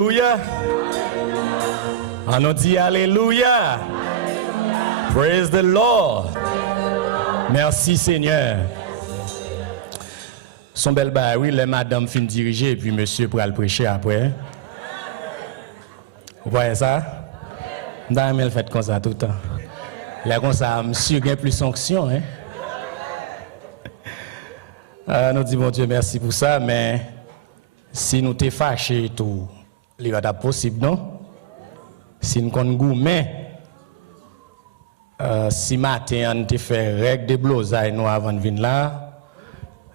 Alléluia. On nous dit Alléluia. Praise the Lord. Merci Seigneur. Son bel bail, oui, les madame fin diriger et puis monsieur pour aller prêcher après. Vous voyez ça? Dans le fait comme ça tout le temps. Là comme ça, monsieur gagne plus sanction, hein? Nous disons, bon Dieu, merci pour ça, mais si nous t'es fâché tout, il va être possible, non? Si nous avons gourmet, si matin on te fait règle de blousaille nous avant de venir là,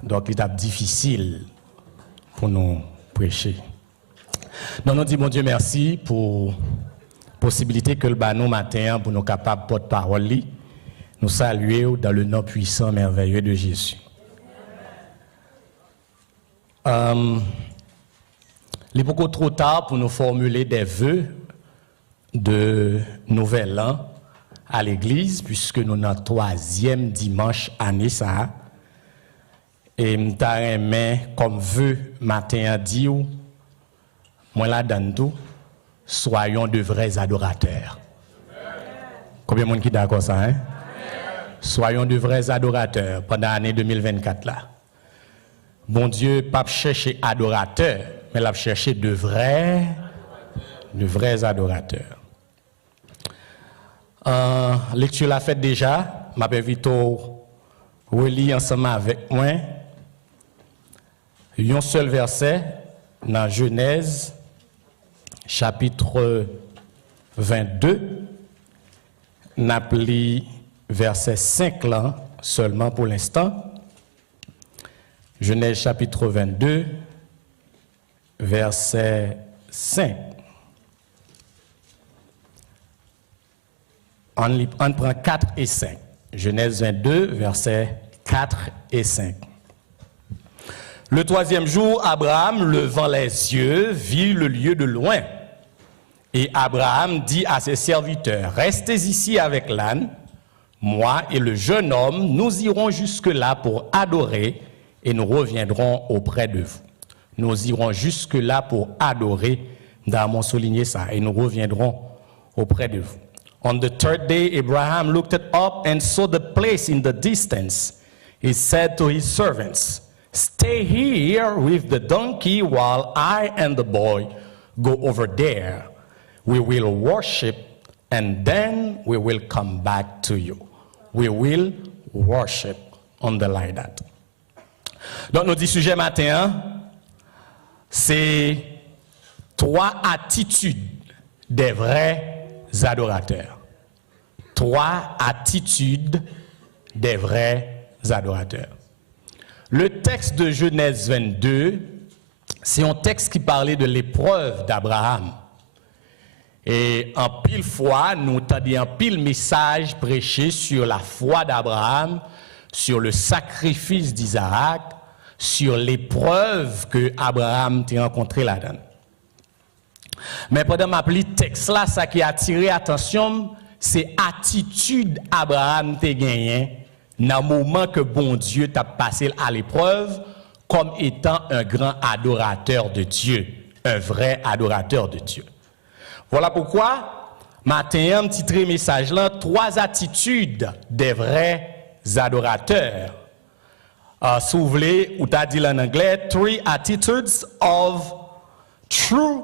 donc il est difficile pour nous prêcher. Donc nous disons, bon Dieu, merci pour la possibilité que le nous matin pour nous capables de porte-parole, nous saluer dans le nom puissant, merveilleux de Jésus. Il est beaucoup trop tard pour nous formuler des vœux de nouvel an à l'église, puisque nous sommes dans le 3e dimanche année ça. Et nous avons comme vœu matin à dire, moi là dans tout, soyons de vrais adorateurs. Combien de monde qui est d'accord ça, hein? Soyons de vrais adorateurs pendant l'année 2024 là. Bon Dieu, pas chercher adorateurs, mais l'a chercher de vrais adorateurs. Lecture la faite déjà, m'a invité relire ensemble avec moi un seul verset dans Genèse chapitre 22, n'a pris verset 5 là seulement pour l'instant. Genèse chapitre 22, verset 5. On prend 4 et 5. Genèse 22, versets 4 et 5. Le 3e jour, Abraham, levant les yeux, vit le lieu de loin. Et Abraham dit à ses serviteurs, restez ici avec l'âne, moi et le jeune homme, nous irons jusque-là pour adorer et nous reviendrons auprès de vous. Nous irons jusque-là pour adorer, dans mon souligné ça, et nous reviendrons auprès de vous. On the third day, Abraham looked up and saw the place in the distance. He said to his servants, stay here with the donkey while I and the boy go over there. We will worship and then we will come back to you. We will worship. Underline that. Donc, notre sujet matin, c'est 3 attitudes des vrais adorateurs. 3 attitudes des vrais adorateurs. Le texte de Genèse 22, c'est un texte qui parlait de l'épreuve d'Abraham. Et en pile fois, nous avons un pile message prêché sur la foi d'Abraham, sur le sacrifice d'Isaac, sur l'épreuve que Abraham a rencontrée là-dedans. Mais pendant ma pli texte là, ça qui a attiré attention, c'est attitude Abraham t'a gagné dans le moment que bon Dieu t'a passé à l'épreuve comme étant un grand adorateur de Dieu, un vrai adorateur de Dieu. Voilà pourquoi matin un petit message là, 3 attitudes des vrais adorateurs. Si vous voulez, ou t'as dit en anglais, 3 attitudes of true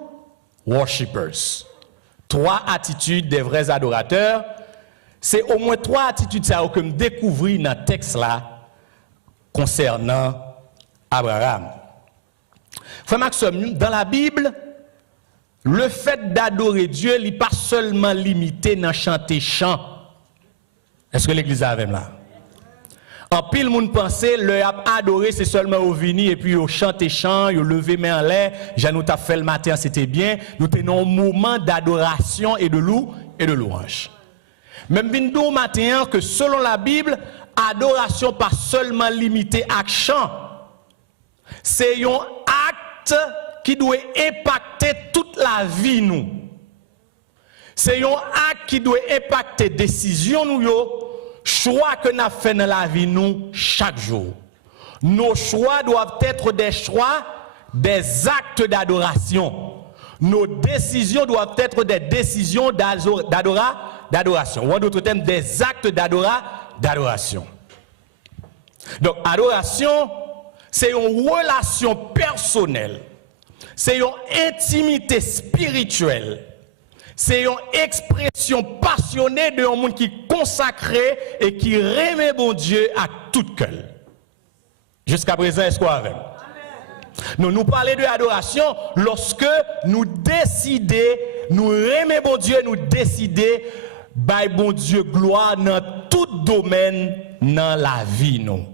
worshippers. 3 attitudes des vrais adorateurs. C'est au moins 3 attitudes que je découvris dans le texte là concernant Abraham. Frère Maxime, dans la Bible, le fait d'adorer Dieu n'est pas seulement limité dans chanter chant. Est-ce que l'église a même là? En pile, monde pensait, le adorer, c'est seulement au vini et puis au chanter chant, au lever main en l'air. J'ai nous t'a fait le matin, c'était bien. Nous tenons un moment d'adoration et de louange. Même bindou matin que selon la Bible, adoration pas seulement limitée à chant. C'est un acte qui doit impacter toute la vie nous. C'est un acte qui doit impacter décision nous yo. Choix que nous faisons dans la vie nous chaque jour. Nos choix doivent être des choix, des actes d'adoration. nos décisions doivent être des décisions d'adoration, ou en d'autres termes, des actes d'adoration. Donc, adoration, c'est une relation personnelle, c'est une intimité spirituelle, c'est une expression passionnée d'un monde qui est consacré et qui remet bon Dieu à tout cœur. Jusqu'à présent, est-ce qu'on a avec? Nous parlons de adoration lorsque nous décidons, nous remet bon Dieu, nous décidons, by bon Dieu gloire dans tout domaine dans la vie. Nous.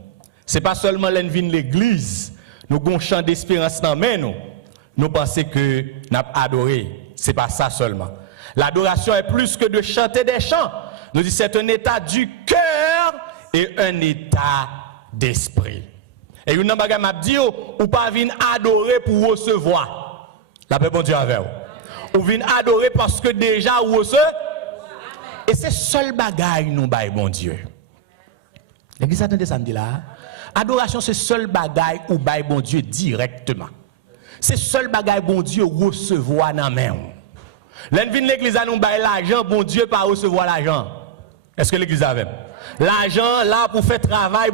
Ce n'est pas seulement l'envie de l'église, nous avons un chant d'espérance dans la main, nous pensons que nous avons adoré. Ce n'est pas ça seulement. L'adoration est plus que de chanter des chants. Nous disons c'est un état du cœur et un état d'esprit. Et une chose m'a dit, ou pas venir adorer pour recevoir. La paix bon Dieu avec vous. Ou venir adorer parce que déjà vous recevez. Et c'est seul bagaille nous bail bon Dieu. L'église attendez samedi là. Adoration c'est seul bagaille ou bail bon Dieu directement. C'est seul bagaille bon Dieu recevoir dans main. L'envie de l'église à nous bail l'argent, bon Dieu pas recevoir l'argent. Est-ce que l'église a même? L'argent là pour faire travail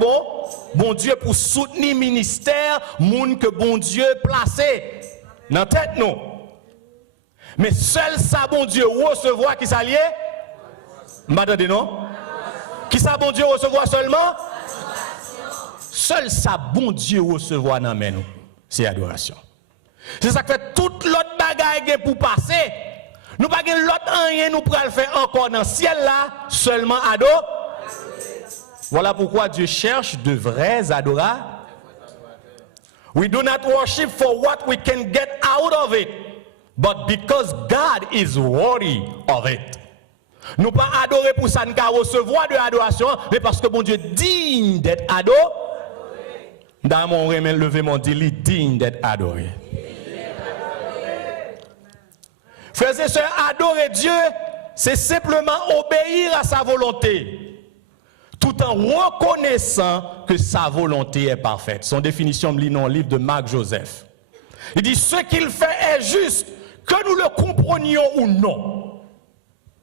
bon Dieu pour soutenir ministère, monde que bon Dieu placé dans tête nous. Mais seul ça bon Dieu recevoir qui s'allie? M'attendez non? Qui ça bon Dieu recevoir seulement? Seul ça bon Dieu recevoir dans main nous, c'est adoration. C'est ça que fait toute l'autre bagaille pour passer. Nous pas gen l'autre rien nous pour le faire encore dans le ciel là, seulement ado. Voilà pourquoi Dieu cherche de vrais adorateurs. We do not worship for what we can get out of it, but because God is worthy of it. Nous pas adorer pour ça nous recevoir de l'adoration, mais parce que bon Dieu digne d'être adoré. Dans mon levé mon dit digne d'être adoré. Frères et sœurs, adorer Dieu, c'est simplement obéir à sa volonté, tout en reconnaissant que sa volonté est parfaite. Son définition me lit dans le livre de Marc Joseph. Il dit, ce qu'il fait est juste, que nous le comprenions ou non.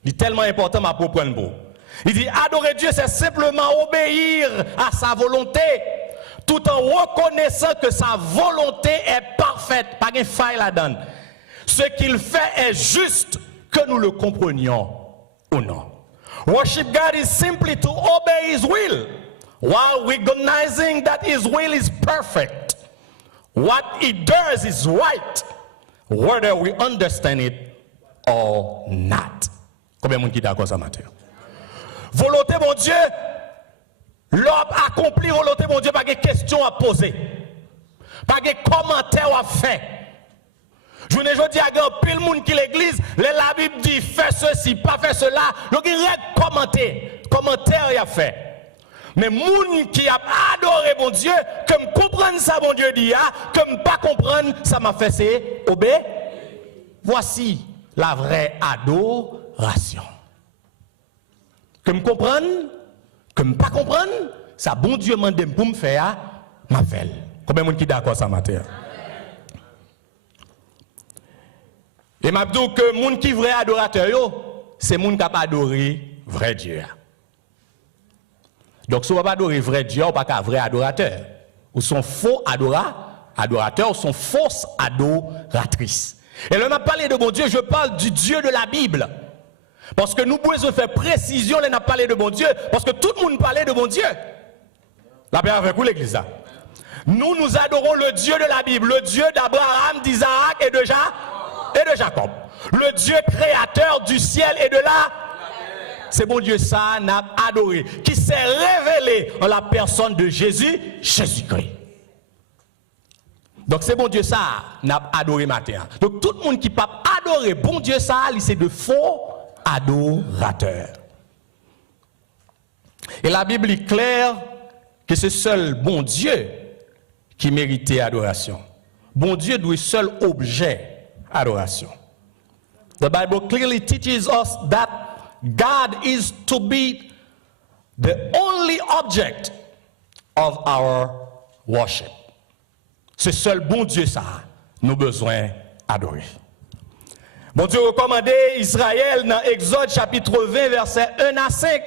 Il est tellement important, ma propre mot. Il dit, adorer Dieu, c'est simplement obéir à sa volonté, tout en reconnaissant que sa volonté est parfaite. Pas de faille là-dedans. Ce qu'il fait est juste, que nous le comprenions ou non. Worship God is simply to obey His will, while recognizing that His will is perfect. What He does is right, whether we understand it or not. Combien de monde qui d'accord ça matin? Volonté mon Dieu, l'homme accomplit volonté mon Dieu, pas de questions à poser, pas de commentaires à faire. Je ne dis à pile monde qui l'église, la Bible dit fais ceci, pas fais cela. Donc il y a commentaire y a fait. Mais monde qui a adoré mon Dieu, comme comprendre ça mon Dieu dit, comme pas comprendre ça m'a fait c'est obéir. Voici la vraie adoration. Comme comprendre, comme pas comprendre, ça bon Dieu m'a demandé pour me faire m'a fait. Combien de monde qui d'accord ça matin? Et m'a dit que les gens qui sont vrais adorateurs, c'est les gens qui n'ont adoré vrai Dieu. Donc si vous n'avez pas adoré vrai Dieu, vous n'avez pas vrai adorateur. Ou sont faux adorateurs, ou sont fausses adoratrices. Et là, on a parlé de bon Dieu, je parle du Dieu de la Bible. Parce que nous pouvons faire précision, on a parlé de bon Dieu, parce que tout le monde parlait de bon Dieu. La paix avec vous, l'église. Nous adorons le Dieu de la Bible, le Dieu d'Abraham, d'Isaac et de Jacob. Le Dieu créateur du ciel et de la c'est bon Dieu ça n'a adoré, qui s'est révélé en la personne de Jésus-Christ. Donc c'est bon Dieu ça n'a adoré matin. Donc tout le monde qui peut adorer bon Dieu ça, c'est de faux adorateurs. Et la Bible est claire que c'est seul bon Dieu qui méritait adoration. Bon Dieu doit seul objet adoration. The Bible clearly teaches us that God is to be the only object of our worship. C'est seul bon Dieu ça nous besoin adorer. Bon Dieu recommandait Israël dans Exode chapitre 20, verset 1 à 5.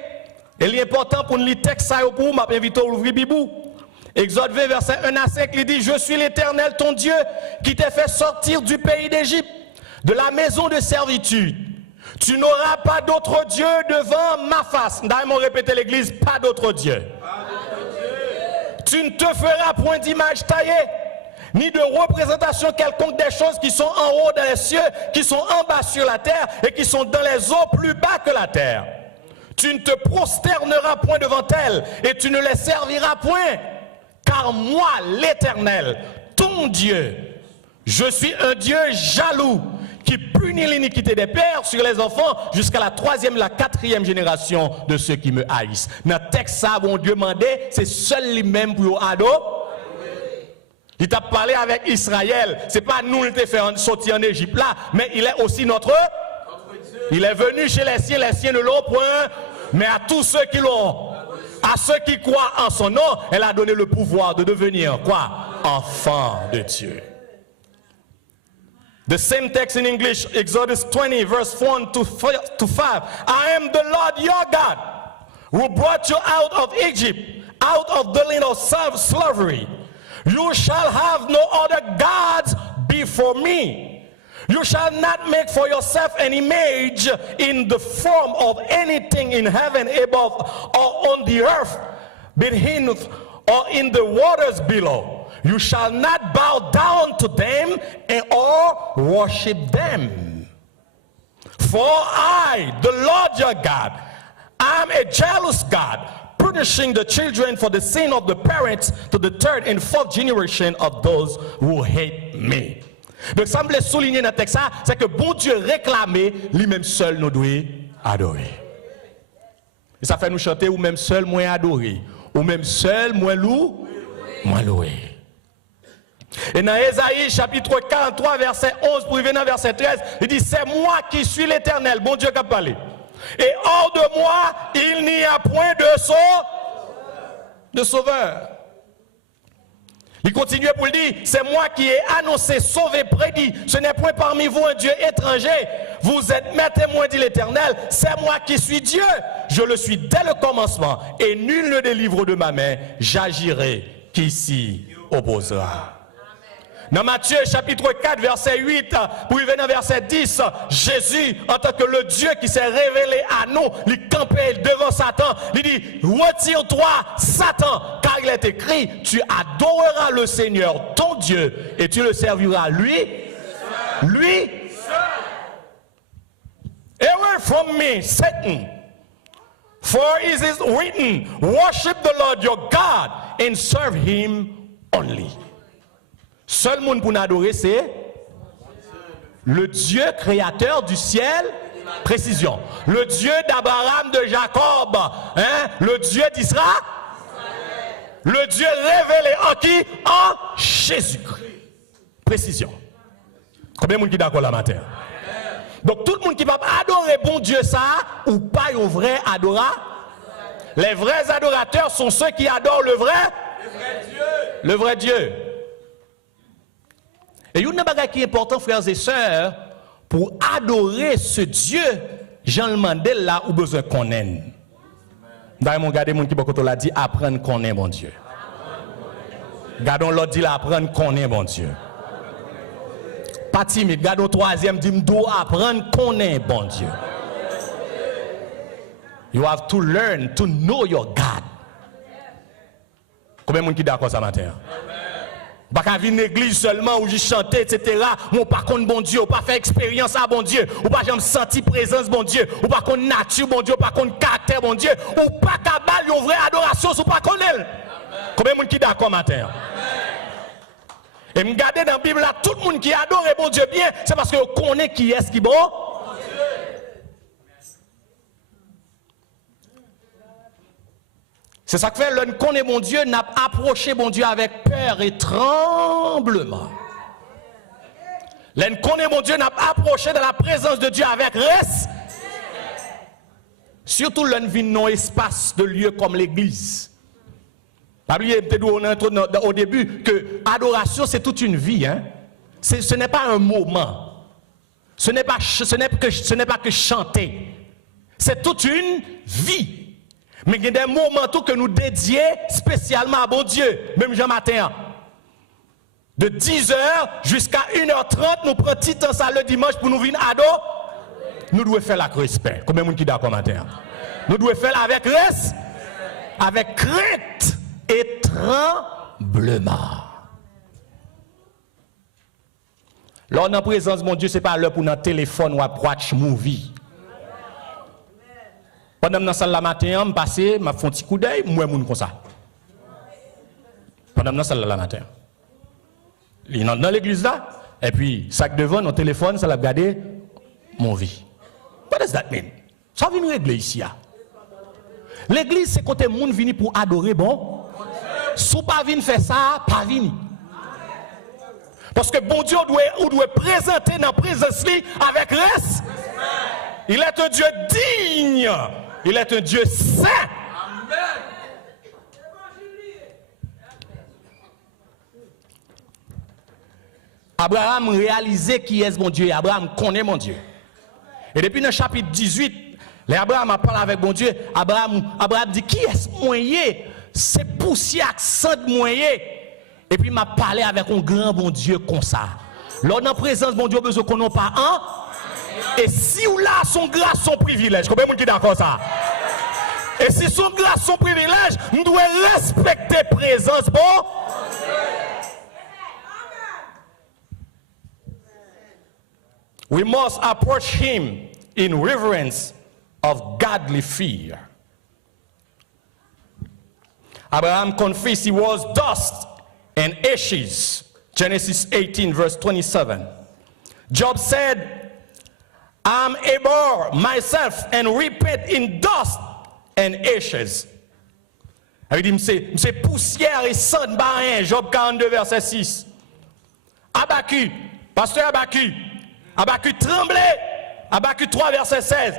Et l'important pour nous lire texte ça pour vous, m'invite à ouvrir Bibou. Exode 20, verset 1 à 5, il dit, je suis l'Éternel ton Dieu qui t'a fait sortir du pays d'Égypte, de la maison de servitude. Tu n'auras pas d'autre Dieu devant ma face. D'ailleurs, répété l'église, pas d'autre Dieu. Tu ne te feras point d'image taillée, ni de représentation quelconque des choses qui sont en haut dans les cieux, qui sont en bas sur la terre et qui sont dans les eaux plus bas que la terre. Tu ne te prosterneras point devant elles et tu ne les serviras point, car moi, l'Éternel, ton Dieu, je suis un Dieu jaloux qui punit l'iniquité des pères sur les enfants jusqu'à la 3e, la 4e génération de ceux qui me haïssent. Dans le texte, ça, mon Dieu demandait, c'est seul lui-même pour ado. Il t'a parlé avec Israël. C'est pas nous qui fait sortir en Égypte là, mais il est aussi notre Dieu. Il est venu chez les siens ne l'ont point, mais à tous ceux qui l'ont, à ceux qui croient en son nom, elle a donné le pouvoir de devenir quoi? Enfant de Dieu. The same text in English, Exodus 20, verse 1 to 5. I am the Lord your God, who brought you out of Egypt, out of the land of slavery. You shall have no other gods before me. You shall not make for yourself an image in the form of anything in heaven above or on the earth beneath or in the waters below. You shall not bow down to them or worship them. For I, the Lord your God, am a jealous God, punishing the children for the sin of the parents to the 3rd and 4th generation of those who hate me. Donc ça me laisse souligner dans le texte, c'est que bon Dieu réclamait, lui-même seul nous doit adorer. Et ça fait nous chanter, ou même seul moins adoré, ou même seul moins loup, moins loué. Et dans Ésaïe chapitre 43 verset 11 pour venir verset 13, il dit c'est moi qui suis l'Éternel, bon Dieu qui a parlé. Et hors de moi, il n'y a point de sauveur. Il continue pour dire, c'est moi qui ai annoncé, sauvé, prédit. Ce n'est point parmi vous un Dieu étranger. Vous êtes mes témoins, dit l'Éternel. C'est moi qui suis Dieu. Je le suis dès le commencement. Et nul ne délivre de ma main. J'agirai qui s'y opposera. Dans Matthieu chapitre 4 verset 8 pour y venir verset 10, Jésus en tant que le Dieu qui s'est révélé à nous, il campait devant Satan, il dit retire-toi Satan, car il est écrit tu adoreras le Seigneur ton Dieu et tu le serviras lui away from me Satan, for it is written worship the Lord your God and serve him only. Seul monde pour nous adorer, c'est le Dieu créateur du ciel, précision. Le Dieu d'Abraham, de Jacob, le Dieu d'Israël, le Dieu révélé en qui? En Jésus-Christ. Précision. Combien de monde qui est d'accord la matin? Donc tout le monde qui va adorer bon Dieu ça, ou pas un vrai adorateur. Les vrais adorateurs sont ceux qui adorent le vrai Dieu. Le vrai Dieu. Et il y a une chose qui est importante, frères et sœurs, pour adorer ce Dieu, Jean le Mandel là, ou besoin qu'on aime. D'ailleurs, regardez les gens qui l'a dit, apprendre qu'on aime mon Dieu. Gardons l'autre dit, apprendre qu'on aime mon Dieu. Pas timide, gardons troisième, dit, doit apprendre qu'on aime bon Dieu. You have to learn to know your God. Combien de gens qui sont d'accord ce matin? Pas qu'à venir l'église seulement où j'ai chanté, etc. Ou pas contre bon Dieu, ou pas faire expérience à bon Dieu, ou pas jamais sentir présence bon Dieu, ou pas contre nature bon Dieu, ou pas contre caractère bon Dieu, ou pas qu'à balle une vraie adoration, ou pas contre elle. Combien de gens qui d'accord matin? Et me garder dans la Bible là, tout le monde qui adore bon Dieu bien, c'est parce que vous connaissez qui est-ce qui est bon. C'est ça que fait, l'on connaît mon Dieu, n'a approché mon Dieu avec peur et tremblement. L'on connaît mon Dieu, n'a approché de la présence de Dieu avec respect. Surtout l'on vit dans un espace de lieu comme l'église. La Bible dit au début que adoration c'est toute une vie. Hein? Ce n'est pas un moment. ce n'est pas que chanter. C'est toute une vie. Mais il y a des moments que nous dédions spécialement à bon Dieu, même jean matin. De 10h jusqu'à 1h30, nous prenons petit temps ça le dimanche pour nous venir ado. Nous devons faire avec respect. Combien de monde qui d'accord matin? Nous devons faire avec respect, avec crainte et tremblement. Lors de la présence de mon Dieu, ce n'est pas l'heure pour notre téléphone ou à watch movie. Pendant que je suis dans la matin, je passe, je fais un petit coup d'œil, moi, je suis comme ça. Pendant que je suis dans la matin. Il est dans l'église là, et puis, sac devant, notre téléphone, ça l'a regardé mon vie. What does that mean? Ça vient régler ici. L'église, c'est quand les gens viennent pour adorer, bon. Si vous ne venez pas faire ça, pas venir. Parce que bon Dieu doit présenter dans la présence avec respect. Il est un Dieu digne. Il est un Dieu saint. Abraham réalisait qui est mon Dieu. Abraham connaît mon Dieu. Et depuis le chapitre 18, Abraham a parlé avec mon Dieu. Abraham dit qui est moyen? C'est poussière accent de moyen. Et puis m'a parlé avec un grand bon Dieu comme ça. Lors de la présence de mon Dieu, besoin qu'on n'a pas un. Et si ou là son grâce, son privilège, combien de monde qui est d'accord ça? Et si son grâce, son privilège, nous devons respecter la présence bon. We must approach him in reverence of godly fear. Abraham confessed he was dust and ashes. Genesis 18 verse 27. Job said, I'm abhor myself and repent in dust and ashes. Il dit, c'est poussière et sang de barin. Job 42 verset 6. Habakkuk, pasteur Habakkuk tremblait. Habakkuk 3 verset 16.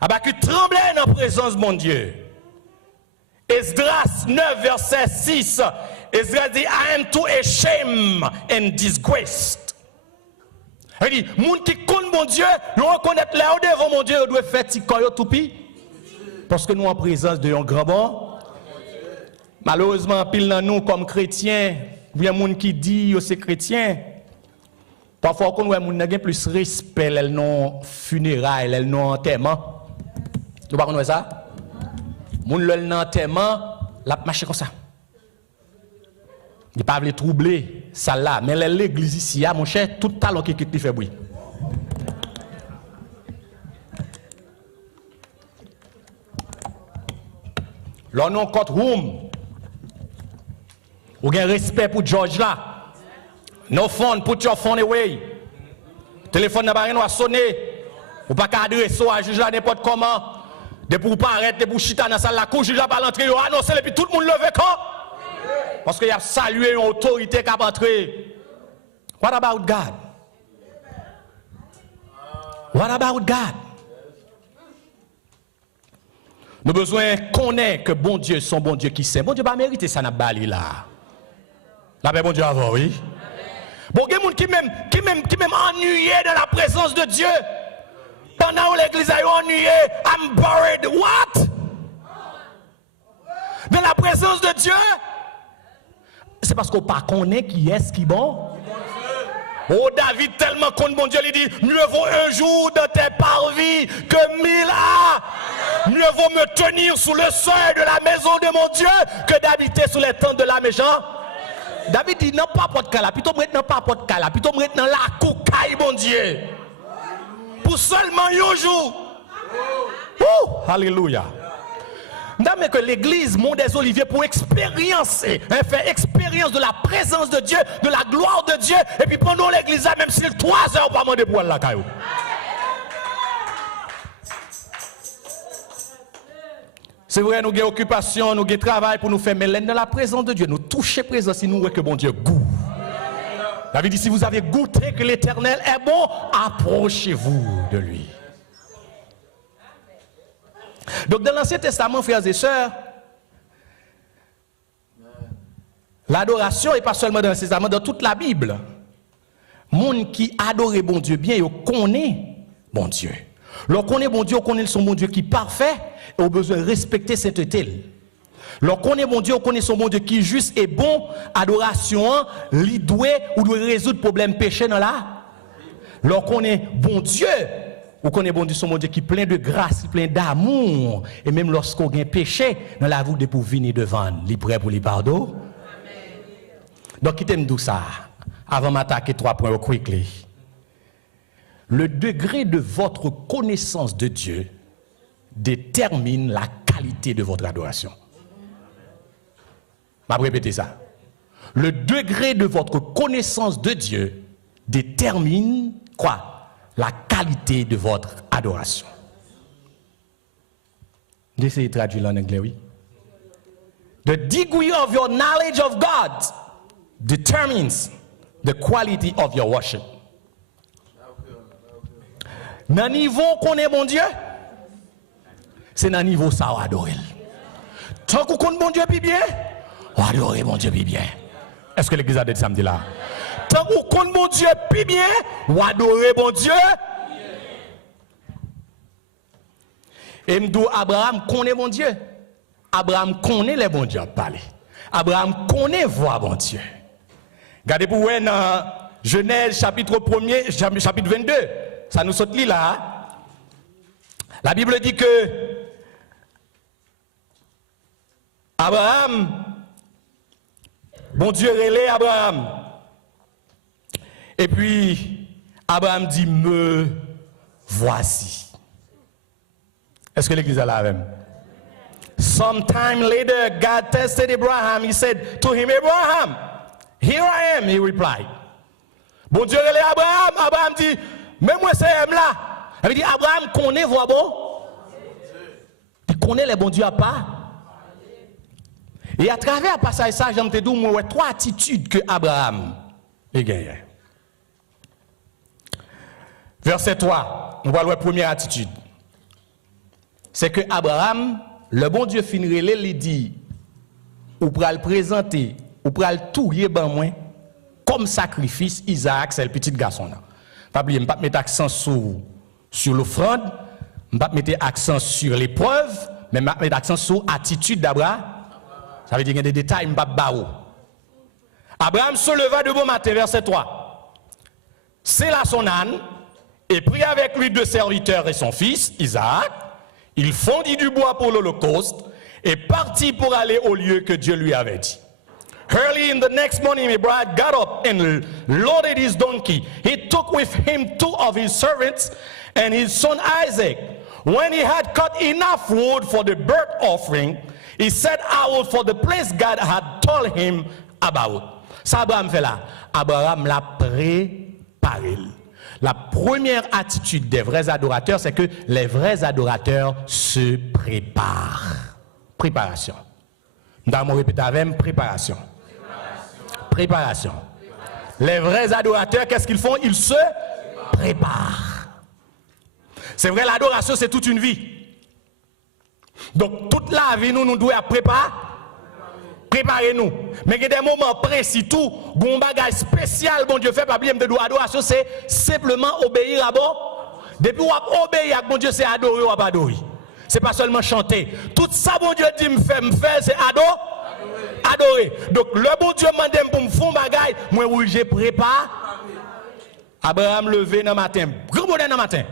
Habakkuk tremblait dans la présence de mon Dieu. Esdras 9 verset 6. Esdras dit, I am too ashamed and disgraced. Il dit, moun qui connaît mon Dieu, nous reconnaître là devant mon Dieu, doit faire petit coyote tout pi. Parce que nous en présence de un grand bon. Malheureusement, pile dans nous comme chrétiens, il y a des gens qui disent que c'est chrétien. Parfois, on a des gens plus respect, elles n'ont funérailles, elles n'ont enterrement. Vous ne connaissez pas ça? Les gens n'ont enterrement, la marche comme ça. Il ne pas les troubler, ça là. Mais l'église ici, mon cher, tout talent qui fait bruit. Là, nous avons courtroom. Vous avez respect pour George là. No phone, put your phone away. Téléphone n'a pas rien à sonner. Vous pas qu'à adresser à juge là n'importe comment. Depuis vous pas arrêter pour chita dans la salle la cour, juge là pas l'entrée, annoncer et puis tout le monde levé quand. Parce qu'il a salué une autorité qui a entré. What about God? What about God? Nous avons besoin de connaître que bon Dieu, son bon Dieu qui sait. Bon Dieu va mériter ça n'a pas là. La paix bon Dieu avant, oui. Bon, il y a des gens qui même ennuyé dans la présence de Dieu. Pendant que l'église a ennuyé, I'm buried. What? Dans la présence de Dieu? C'est parce qu'on ne connaît pas qui est qui bon. Oh, David, tellement contre bon Dieu, il dit, mieux vaut un jour de tes parvis que 1000 ans. Mieux vaut me tenir sous le seuil de la maison de mon Dieu que d'habiter sous les tentes de la méchante. David dit, non pas porte cala, plutôt me non pas porte cala, plutôt me dans la coucaille, mon Dieu. Pour seulement un jour. Alléluia. Mais que l'église Mont des Oliviers pour expériencer, faire expérience de la présence de Dieu, de la gloire de Dieu, et puis pendant l'église, même si 3 heures, pas demander pour la caillou. C'est vrai, nous avons occupation, nous avons travail pour nous faire, mais dans la présence de Dieu, nous toucher présence, si nous voyons que bon Dieu goûte. David dit, si vous avez goûté que l'Éternel est bon, approchez-vous de lui. Donc dans l'Ancien Testament, frères et sœurs, l'adoration n'est pas seulement dans l'Ancien Testament, dans toute la Bible. monde qui adore bon Dieu bien, il connaît bon Dieu. Lorsqu'on connaît bon Dieu, on connaît son bon Dieu qui est parfait et on a besoin de respecter sainteté. Lorsqu'on connaît bon Dieu, on connaît son bon Dieu qui est juste et bon, adoration, il doit résoudre problème péché dans la. Lorsqu'on connaît bon Dieu, on connaît bon Dieu, son bon Dieu qui est plein de grâce, plein d'amour. Et même lorsqu'on a un péché, dans la vie de pour venir devant, il est prêt pour les pardons. Donc, quittez-moi tout ça. Avant de m'attaquer 3 points au quickly. Le degré de votre connaissance de Dieu détermine la qualité de votre adoration. Je vais répéter ça. Le degré de votre connaissance de Dieu détermine quoi? La qualité de votre adoration. J'essaie de traduire en anglais, oui. The degree of your knowledge of God determines the quality of your worship. Dans le niveau qu'on est bon Dieu, c'est dans le niveau ça on adore. Tant qu'on connaît bon Dieu puis bien, on adore bon Dieu puis bien. Est-ce que l'église a dit samedi là? Tant qu'on connaît bon Dieu puis bien, on adore bon Dieu. Et m'dou Abraham connaît bon Dieu. Abraham connaît les bons dieux parler. Abraham connaît voir bon Dieu. Regardez pour vous dans Genèse chapitre 1er, chapitre 22. Ça nous saute là. La Bible dit que Abraham, bon Dieu relève Abraham. Et puis Abraham dit, me voici. Est-ce que l'église est là avec? Sometime later, God tested Abraham. He said to him, Abraham, here I am, he replied. Bon Dieu relève Abraham. Abraham dit, mais moi c'est là. Il dit, Abraham connaît voix bon. Il connaît les bons dieux à part. Et à travers le passage ça, j'aime te dire, moi, 3 attitudes que Abraham a gagnées. Verset 3, on va voir la première attitude. C'est que Abraham, le bon Dieu finiré, il dit, ou pour le présenter, ou pour le touiller ben moi, comme sacrifice, Isaac, c'est le petit garçon là. Pas oublier, je ne vais pas mettre accent sur l'offrande, je ne vais pas mettre accent sur l'épreuve, mais je vais mettre accent sur l'attitude d'Abraham. Ça veut dire qu'il y a des détails, je ne vais pas barrer. Abraham se leva de bon matin, verset 3. C'est là son âne, et prit avec lui 2 serviteurs et son fils, Isaac. Il fondit du bois pour l'Holocauste et partit pour aller au lieu que Dieu lui avait dit. Early in the next morning, Abraham got up and loaded his donkey. He took with him 2 of his servants and his son Isaac. When he had cut enough wood for the burnt offering, he set out for the place God had told him about. Ça, Abraham fait là. Abraham l'a préparé. La première attitude des vrais adorateurs, c'est que les vrais adorateurs se préparent. Préparation. Nous allons répéter avec préparation. Préparation. Les vrais adorateurs, qu'est-ce qu'ils font? Ils se préparent. C'est vrai, l'adoration, c'est toute une vie. Donc, toute la vie, nous devons préparer. Préparez-nous. Mais il y a des moments précis, tout, bon bagage spécial, bon Dieu fait, pas oublier de l'adoration, c'est simplement obéir à bon. Depuis qu'on obéit à bon Dieu, c'est adorer ou pas adorer. C'est pas seulement chanter. Tout ça, bon Dieu dit, me fait, c'est adorer. Donc, le bon Dieu m'a pour me faire un bagage, moi, oui, j'ai préparé. Abraham levé dans le matin, grand bonheur dans le matin.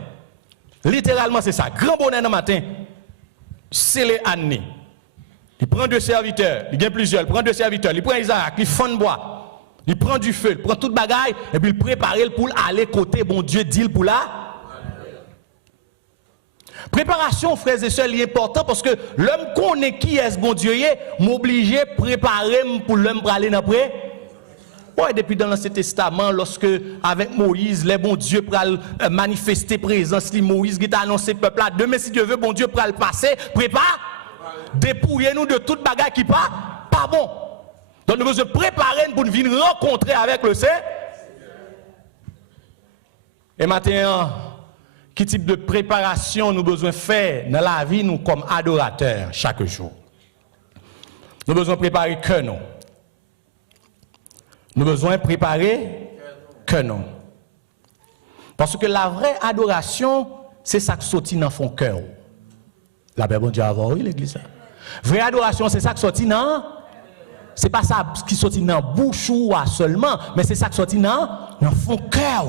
Littéralement, c'est ça, grand bonheur dans le matin. C'est les années. Il prend 2 serviteurs, il y a plusieurs, il prend 2 serviteurs, il prend Isaac, il fond de bois, il prend du feu, il prend toute bagaille, et puis il prépare pour aller côté, bon Dieu dit pour là. Préparation, frères et sœurs, est important parce que l'homme connaît qui est ce bon Dieu, m'oblige à préparer pour l'homme pour aller après. Ouais, depuis dans l'Ancien Testament, lorsque avec Moïse, les bons dieux pour manifester présence, Moïse qui a annoncé le peuple là, demain si Dieu veut, bon Dieu pour le passer, prépare. Dépouillez-nous de toute bagarre qui pas bon. Donc nous devons se préparer pour venir rencontrer avec le Seigneur. Et maintenant, quel type de préparation nous devons faire dans la vie, nous comme adorateurs, chaque jour? Nous devons préparer que nous. Nous devons préparer que nous. Parce que la vraie adoration, c'est ça qui sortit dans son cœur. La paix bon Dieu avant, oui, l'église. Vraie adoration, c'est ça qui sortit dans. C'est pas ça qui sortit dans bouche ou seulement, mais c'est ça qui sortit dans son cœur.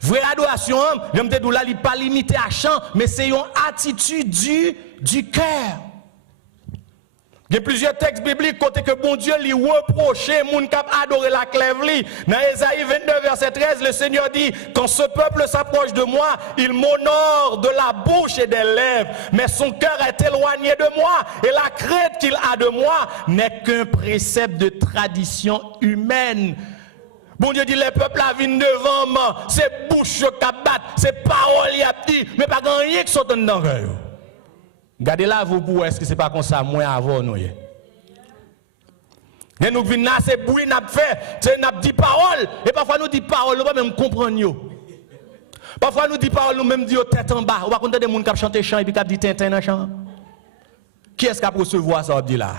Vraie adoration, je me dis là, il n'est pas limité à chant, mais c'est une attitude du cœur. Il y a plusieurs textes bibliques côté que bon Dieu lui reprochait moun k'ap adorer la clève li. Dans Ésaïe 22 verset 13, le Seigneur dit: quand ce peuple s'approche de moi, il m'honore de la bouche et des lèvres, mais son cœur est éloigné de moi et la crainte qu'il a de moi n'est qu'un précepte de tradition humaine. Bon Dieu dit les peuples la viennent devant moi, c'est bouche qui bat, c'est parole qui a dit, mais pas grand rien qui saute dans le cœur. Regardez là, vous pour est-ce que c'est pas comme ça, moi avant nous. Et nous venons là, c'est bruit, nous fait, c'est nous dit parole, et parfois nous dit parole, nous pas même comprendre. Parfois nous dit parole, nous même dit tête en bas. On va compter des gens qui chantent chant et puis qui dit tintin dans chant. Qui est-ce qui a recevoir ça dit là?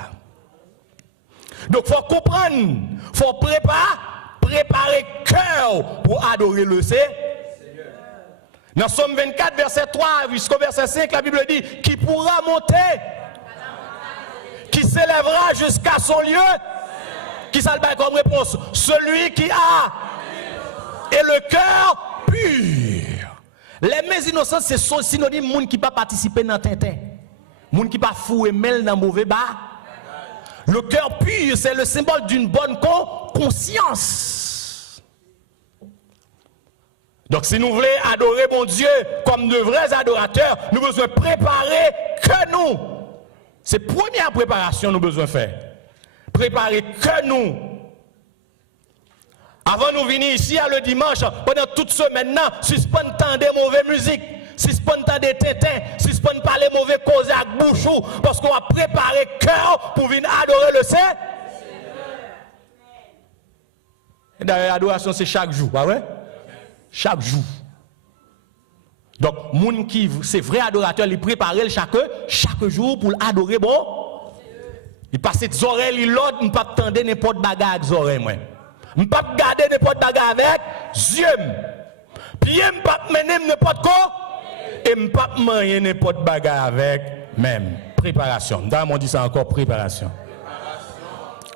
Donc il faut comprendre, il faut préparer cœur pour adorer le Seigneur. Dans Somme 24, verset 3 jusqu'au verset 5, la Bible dit: qui pourra monter, qui s'élèvera jusqu'à son lieu, qui ça le bail comme réponse? Celui qui a et le cœur pur. Les mains innocentes, c'est synonyme de monde qui pas participer dans tintin, monde qui pas fouer mêle dans mauvais bas. Le cœur pur, c'est le symbole d'une bonne conscience. Donc si nous voulons adorer mon Dieu comme de vrais adorateurs, nous devons préparer que nous. C'est la première préparation que nous devons faire. Préparer que nous. Avant nous venir ici le dimanche, pendant toute semaine, suspendre des mauvaises musiques, suspendre des tétins, suspendre parler mauvais causes à bouchou, parce qu'on va préparer cœur pour venir adorer le Seigneur. Et d'ailleurs, l'adoration c'est chaque jour, pas vrai? Chaque jour. Donc, moun qui c'est vrai adorateur, il prépare chaque jour pour adorer bon. Il passe des oreilles, il l'autre, il ne peut pas attendre n'importe bagarre avec les oreilles. Il ne peut pas garder n'importe bagarre avec les yeux. Puis il ne peut pas mener n'importe quoi. Et il ne peut pas manger n'importe bagarre avec même. Préparation. Dans on dit ça encore, préparation.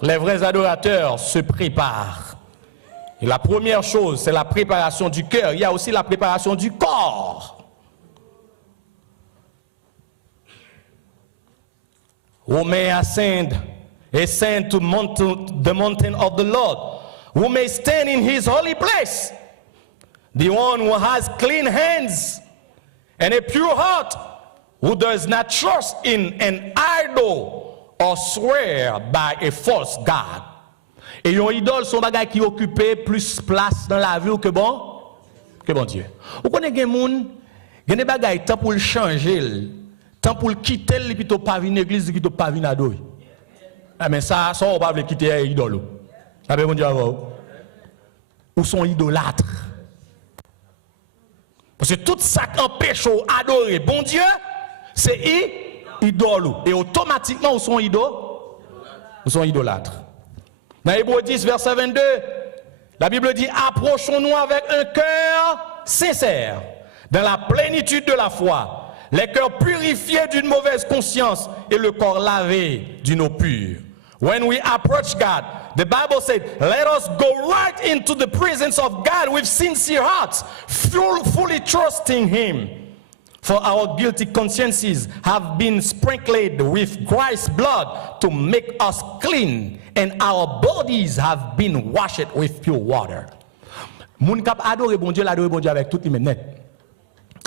Les vrais adorateurs se préparent. Et la première chose, c'est la préparation du cœur. Il y a aussi la préparation du corps. Who may ascend to the mountain of the Lord, who may stand in his holy place, the one who has clean hands and a pure heart, who does not trust in an idol or swear by a false god. Et yon idole son bagay qui occupait plus place dans la vie que bon Dieu. Vous connaissez des gens, il y a des bagay tant pour le changer, tant pour le quitter, et puis pas venir à l'église, et puis pas venir adorer. Mais ça on va pas quitter l'idole. Ça veut dire ou sont idolâtres. Parce que tout ça qui empêche d'adorer bon Dieu, c'est idole. Et automatiquement, ils sont idolâtres. Dans Hébreux 10, verset 22, la Bible dit: approchons-nous avec un cœur sincère, dans la plénitude de la foi, les cœurs purifiés d'une mauvaise conscience et le corps lavé d'une eau pure. When we approach God, the Bible said, let us go right into the presence of God with sincere hearts, fully trusting Him. For our guilty consciences have been sprinkled with Christ's blood to make us clean, and our bodies have been washed with pure water. Moun kap adore bon Dieu, l'adore bon Dieu avec tout les net.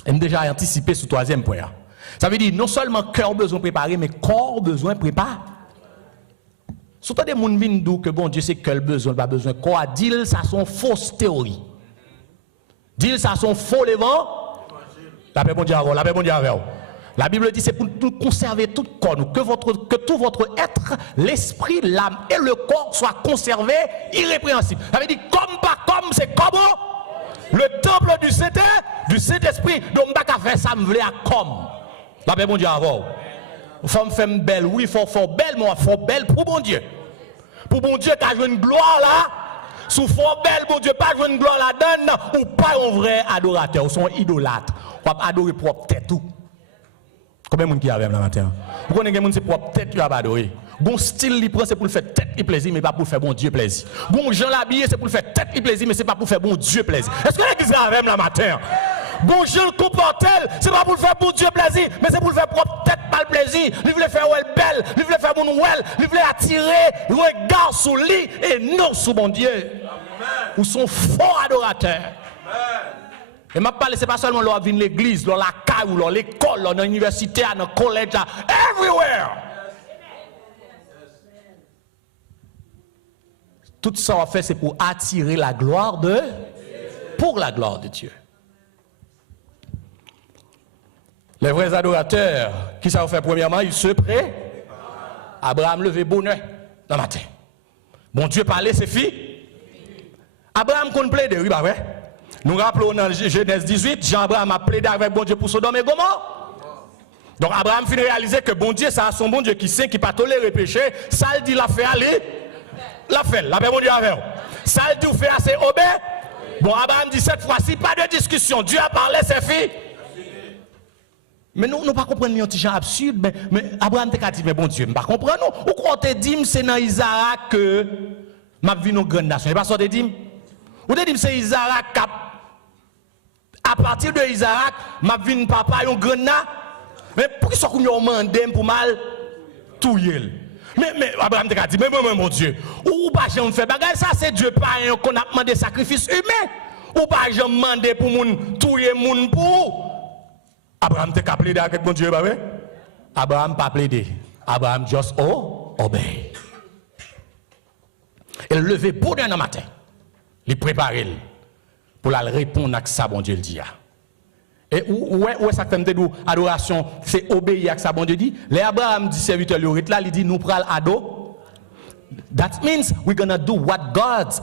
Et déjà anticipé sur le troisième point. Ça veut dire non seulement cœur besoin préparer, mais corps besoin préparer. Surtout des moun vinn dou que bon Dieu c'est cœur besoin, pas besoin. Quoi dit ça sont fausses théories. Dit ça sont faux levant. La paix bon Dieu avant, la paix bon Dieu avant. La Bible dit c'est pour conserver tout corps, que tout votre être, l'esprit, l'âme et le corps soient conservés irrépréhensibles. Ça veut dire comme pas comme, c'est comme le temple du Saint-Esprit. Donc on va faire ça, me voulait à comme. La paix bon Dieu avant. Faut me faire belle, oui, faut belle, mais faut belle pour bon Dieu. Pour bon Dieu qui a une gloire là, Sous fond belle, bon Dieu, pas une gloire là-dedans, ou pas un vrai adorateur, ou sont idolâtres. Ou pas adorer propre tête tout. Combien de monde qui a avec la matin? Vous connaissez quelqu'un qui c'est propre tête qui a adoré. Bon style, il prend, c'est pour le faire tête et plaisir, mais pas pour faire bon Dieu plaisir. Bon gens l'habillé, c'est pour le faire tête et plaisir, mais c'est pas pour faire bon Dieu plaisir. Est-ce que l'église a avec la matin? Bon gens le comportel, c'est pas pour le faire bon Dieu plaisir, mais c'est pour le faire propre tête pas le plaisir. Il veut faire well belle, il veut faire bon well, il veut attirer regard sur lui et non sur bon Dieu. Ou son faux adorateur. Et m'a parlé, c'est pas seulement là vient l'église, dans la caille ou dans l'école, dans l'université, dans le collège, là, everywhere. Tout ça on fait, c'est pour attirer la gloire de pour la gloire de Dieu. Les vrais adorateurs, qui ça fait premièrement, ils se prêtent. Abraham levait bonheur dans le matin. Bon Dieu parlait, c'est filles. Abraham qu'on plaide, oui, bah ouais. Nous rappelons dans Genèse 18, Jean-Abraham a plaidé avec bon Dieu pour Sodome et Gomorrhe. Donc Abraham finit réaliser que bon Dieu, ça a son bon Dieu qui sait, qui pas tolérer le péché. Ça le dit, l'a fait aller. La fait, la paix, bon Dieu avec vous. Ça le dit, vous fait assez obéir. Bon, Abraham dit cette fois-ci, pas de discussion. Dieu a parlé, c'est fait. Mais nous ne pas comprendre un petit genre absurde. Mais Abraham t'a dit, mais bon Dieu, nous ne comprenons pas. Ou quand on dit, c'est dans Isaac que ma vie nos grandes nations. Et pas ça, on dit. Ou te dit, c'est Isaac qui à partir de Isaac, ma vie papa yon grand na. Mais pour qui sont qu'on yon mandem pour mal touyer. Mais Abraham te dit mais mon Dieu, ou pas jamais faire bagay ça c'est Dieu pas qu'on a demandé sacrifice humain. Ou pas jamais demander pour moun touyer moun pour. Abraham te plaidé avec mon Dieu, bah ouais. Abraham pas plaidé. Abraham just obey. Il levé pour d'un matin. Il préparer pour la répondre à ça, bon Dieu le dit. Et où est ça que tu adoration, c'est obéir à ça, bon Dieu dit. Les Abraham dit serviteur là, il dit nous pral ado. That means we're gonna do what God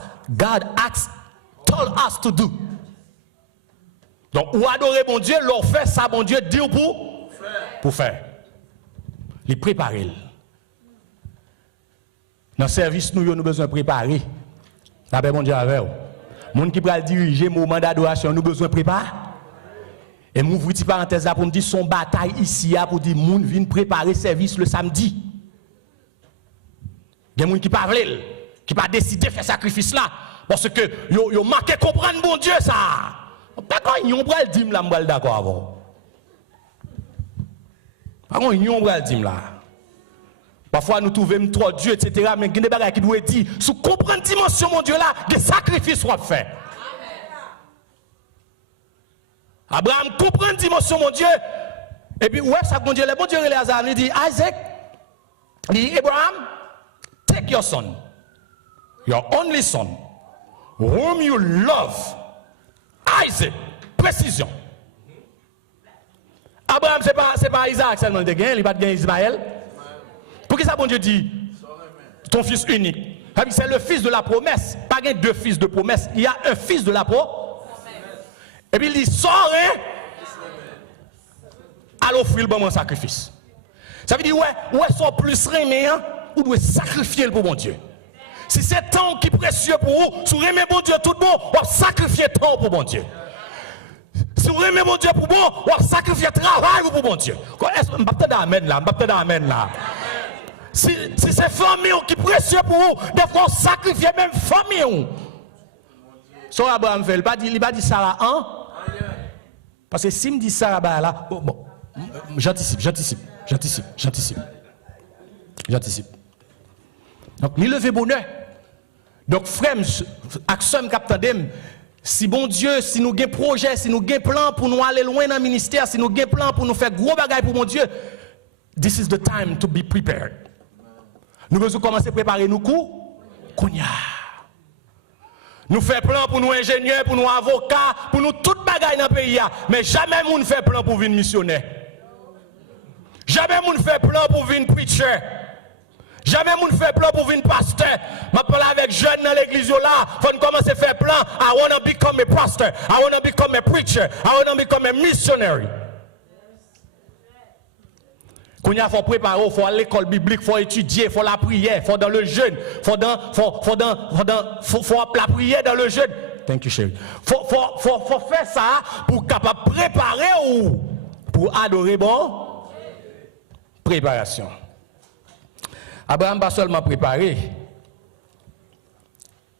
told us to do. Donc, ou adorer bon Dieu, leur fait ça, bon Dieu, dire pour faire. Les préparer. Dans le service, nous avons besoin de préparer. La paix, bon Dieu, avec vous. Les gens qui peuvent diriger le moment d'adoration, nous avons besoin de préparer. Et m'ouvre une parenthèse là pour me dire son bataille ici pour dire les gens viennent préparer le service le samedi. Il y a des gens qui parlent, qui pas décider de faire sacrifice là. Parce que ils marqué comprendre bon Dieu ça. D'accord, ils ont pas le dim là, je d'accord avant. Par contre, ils ont pas le dim là. Parfois, nous trouvons trop Dieu, etc. Mais il y a des choses qui doivent dire, sous comprendre dimension, mon Dieu, là, des sacrifices soient faits. Abraham comprend dimension, mon Dieu. Et puis, ouais, ça, mon Dieu, le bon Dieu, il dit, Isaac, il dit, Abraham, take your son, your only son, whom you love, Isaac. Précision. Abraham, c'est pas Isaac seulement, il n'a pas de Ismaël. Pour qui ça, bon Dieu dit, ton fils unique. C'est le fils de la promesse. Pas deux fils de promesse. Il y a un fils de la promesse. Et puis il dit, sors, à l'offrir le bon sacrifice. Ça veut dire, ouais, sont plus aimés, ou doit sacrifier pour bon Dieu. Si c'est temps qui est précieux pour vous, si vous aimez bon Dieu tout bon, vous sacrifiez temps pour bon Dieu. Si vous aimez bon Dieu pour bon, vous sacrifiez travail pour bon Dieu. Je ne vais pas t'amener là. Si c'est famille qui est précieux pour vous, des fois sacrifier même famille. So Abraham fait, il va dire Sarah, hein? Parce que si me dit Sarah, là, bon, j'anticipe. Donc, il levé bonheur. Donc, frère, action captain, si bon Dieu, si nous avons un projet, si nous avons un plan pour nous aller loin dans le ministère, si nous avons un plan pour nous faire gros bagages pour mon Dieu, this is the time to be prepared. Nous devons commencer à préparer nos coups. Nous faisons plan pour nous ingénieurs, pour nous avocats, pour nous tout bagaille dans le pays. Mais jamais nous ne faisons plan pour venir missionnaire. Jamais nous ne faisons plan pour venir preacher. Jamais nous ne faisons plan pour venir pasteur. Je parle avec jeunes dans l'église là. Il faut commencer à faire plan. I want to become a pastor. I want to become a preacher. I want to become a missionary. Quand Qu'on y a faut préparer, faut aller à l'école biblique, faut étudier, faut la prière, faut dans le jeûne, faut la prière dans le jeûne. Thank you, chérie. Faut faire ça pour capable préparer ou pour adorer bon. Préparation. Abraham pas seulement préparé.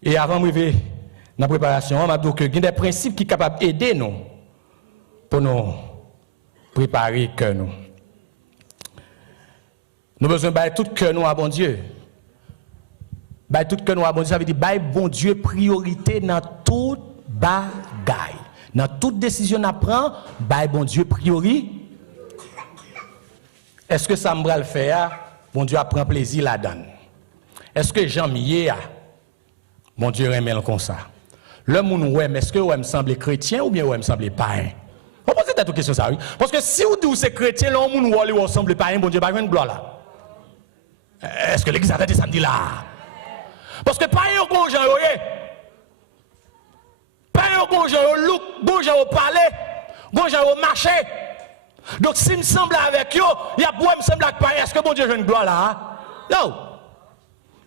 Et avant de arriver dans la préparation, on m'a dit qu'il y a des principes qui sont capables d'aider nous pour nous préparer que nous. Nous avons besoin de tout cœur nous à bon Dieu. Tout cœur nous à bon Dieu, ça veut dire bon Dieu priorité dans toute bagaille. Dans toute décision qu'on prend, bon Dieu priorité. Est-ce que ça me va le faire? Bon Dieu prend plaisir là-dedans. Est-ce que Jean Millet, bon Dieu aime comme ça? Le monde ouais, est-ce que ouais me semble chrétien ou bien ouais me semble païen? On pose cette question ça, oui. Parce que si vous dites c'est chrétien, le monde ouais lui semble païen, bon Dieu pas une gloire là. Est-ce que l'église a dit samedi là? Parce que païen au bon gens yo, païen au bon gens yo look, bon gens au palais, bon gens au marché. Donc si me semble avec eux, il y a me semble avec païen, est-ce que bon Dieu a une gloire là? Non.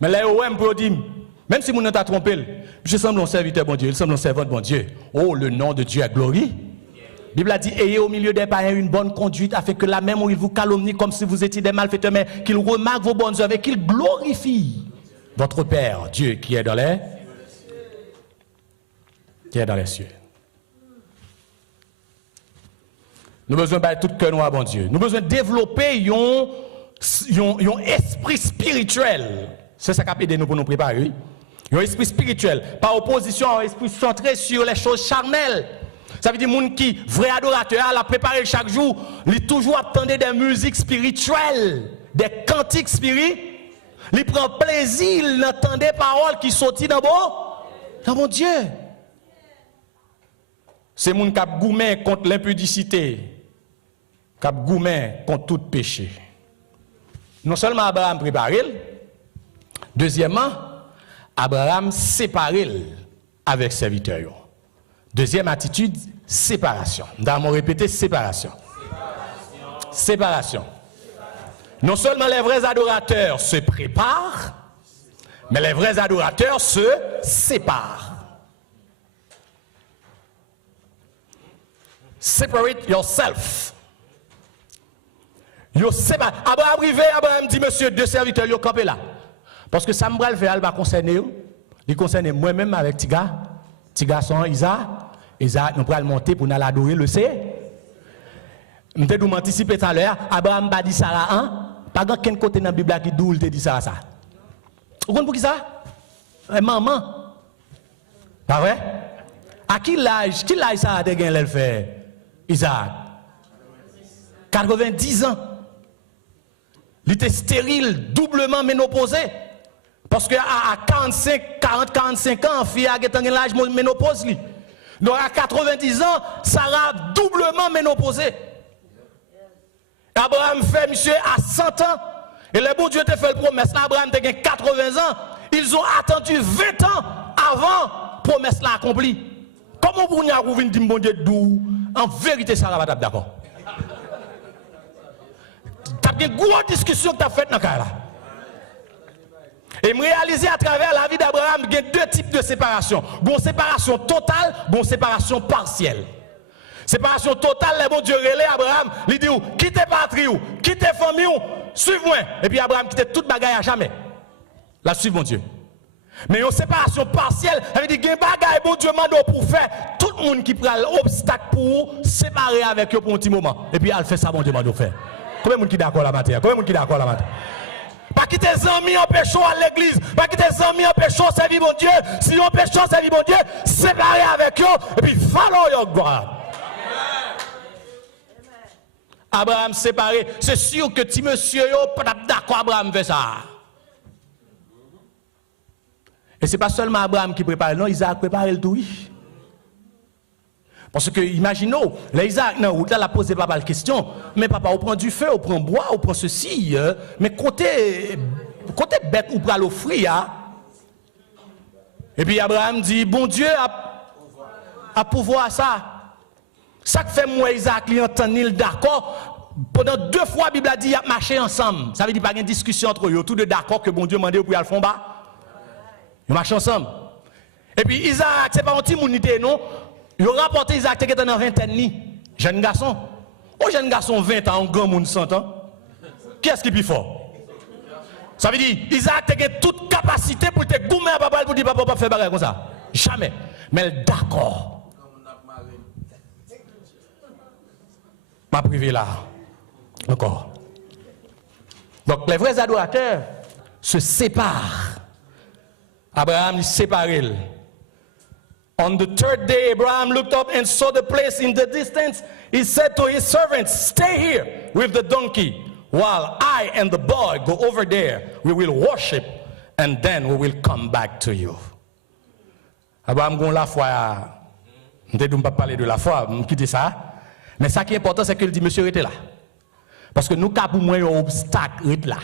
Mais là ouais me dire même si mon t'a trompé, je semble un serviteur bon Dieu, il semble un servant de bon Dieu. Oh, le nom de Dieu est glorieux. La Bible a dit, ayez au milieu des païens une bonne conduite, afin que la même où il vous calomnie comme si vous étiez des malfaiteurs, mais qu'il remarque vos bonnes œuvres et qu'il glorifie votre Père, Dieu qui est dans les cieux. Nous avons besoin de tout cœur à bon Dieu. Nous avons besoin de développer un esprit spirituel. C'est ça qui a aidé nous pour nous préparer. Un esprit spirituel, par opposition à un esprit centré sur les choses charnelles. Ça veut dire que les gens qui, vrai adorateur, la préparé chaque jour, ils toujours attendent des musiques spirituelles, des cantiques spirituels. Ils prennent plaisir, ils entendent des paroles qui sortent dans mon Dieu. C'est les gens qui ont goumé contre l'impudicité, qui ont goumé contre tout péché. Non seulement Abraham préparé, deuxièmement, Abraham séparé avec serviteur. Deuxième attitude, séparation. Nous allons répéter séparation. Séparation. Non seulement les vrais adorateurs se préparent, mais les vrais adorateurs se séparent. Separate yourself. Abraham dit, monsieur, deux serviteurs, ils campé là. Parce que ça me va le faire, il va concerner. Il concerne moi-même avec Tiga. Tiga son Isaac, nous allons monter pour nous adorer le C. Je vais vous anticiper tout à l'heure. Abraham va dire ça hein? Pas dans quel côté dans la Bible qui dit ça. Vous comprenez pour qui ça? Maman. Pas vrai? À qui l'âge ça a été gagné le fait? Isaac. 90 ans. Il était stérile, doublement ménopausé. Parce qu'à 40-45 ans, fille a l'âge ménopause. Donc à 90 ans, Sarah doublement ménopausée. Abraham fait, monsieur, à 100 ans. Et le bon Dieu te fait le promesse. Abraham a 80 ans. Ils ont attendu 20 ans avant la promesse là accomplie. Comment vous n'avez dit bon Dieu d'où? En vérité, Sarah va être d'accord. Tu as une grosse discussion que tu as faite dans le cas là. Et me réaliser à travers la vie d'Abraham, il y a deux types de séparation. Une séparation totale, une séparation partielle. Séparation totale, le bon Dieu relève Abraham, il dit quittez patrie, quittez famille, suivez-moi. Et puis Abraham quitte toute bagaille à jamais. La suivre mon Dieu. Mais une séparation partielle, ça veut dire qu'il y a des bagailles bon Dieu m'a pour faire tout le monde qui prend l'obstacle pour séparer avec eux pour un petit moment. Et puis elle fait ça bon Dieu m'a faire. Combien de monde qui d'accord la matière? Combien de monde qui d'accord la matière? Pas quitter les amis en péchant à l'église, pas quitter les amis en péchant servir mon Dieu. Si on péchant servir mon Dieu, séparer avec eux et puis follow your God. Abraham séparé, c'est sûr que petit monsieur yo pas d'accord Abraham fait ça. Et c'est pas seulement Abraham qui prépare, non, Isaac prépare le tout. Parce que, imaginons, Isaac, non, là, la posé pas mal de questions, mais papa, on prend du feu, on prend bois, on prend ceci, mais côté bête, on prend l'offrir, hein? Et puis Abraham dit, bon Dieu a pouvoir ça. Ça que fait moi, Isaac, il entend, il d'accord, pendant 2 fois, la Bible a dit qu'ils ont marché ensemble. Ça veut dire qu'il n'y a pas de discussion entre eux. Tous deux d'accord que bon Dieu m'a demandé pour y aller fond bas. Ils marchent ensemble. Et puis Isaac, ce n'est pas un petit mounité, non? Ils ont rapporté Isaac qui était dans 20 ans. Jeune garçon. Oh, jeune garçon, 20 ans, un grand monde 100 ans. Qui est-ce qui est plus fort? Ça veut dire Isaac a toute capacité pour te goumer à papa pour dire papa pas faire bagarre comme ça. Jamais. Mais d'accord. Ma privé là. Encore. Donc les vrais adorateurs se séparent. Abraham is séparé. On the 3rd day, Abraham looked up and saw the place in the distance. He said to his servants, "Stay here with the donkey, while I and the boy go over there. We will worship, and then we will come back to you." Abraham gon la foi. Je ne vais pas parler de la foi, je quitte ça. Mais ça qui est important, c'est qu'il dit, monsieur, restez là. Parce que nous, pour moi, il y a un obstacle, restez là.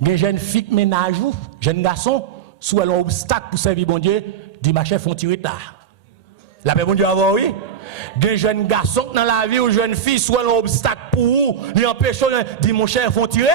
Les jeunes filles ménage, jeunes garçons, soit un obstacle pour servir bon Dieu, dit ma chef, font tirer là. La paix bon Dieu avant, oui. Des jeunes garçons dans la vie ou jeunes filles, soit un obstacle pour vous, les empêchent, dit mon chef, font tirer.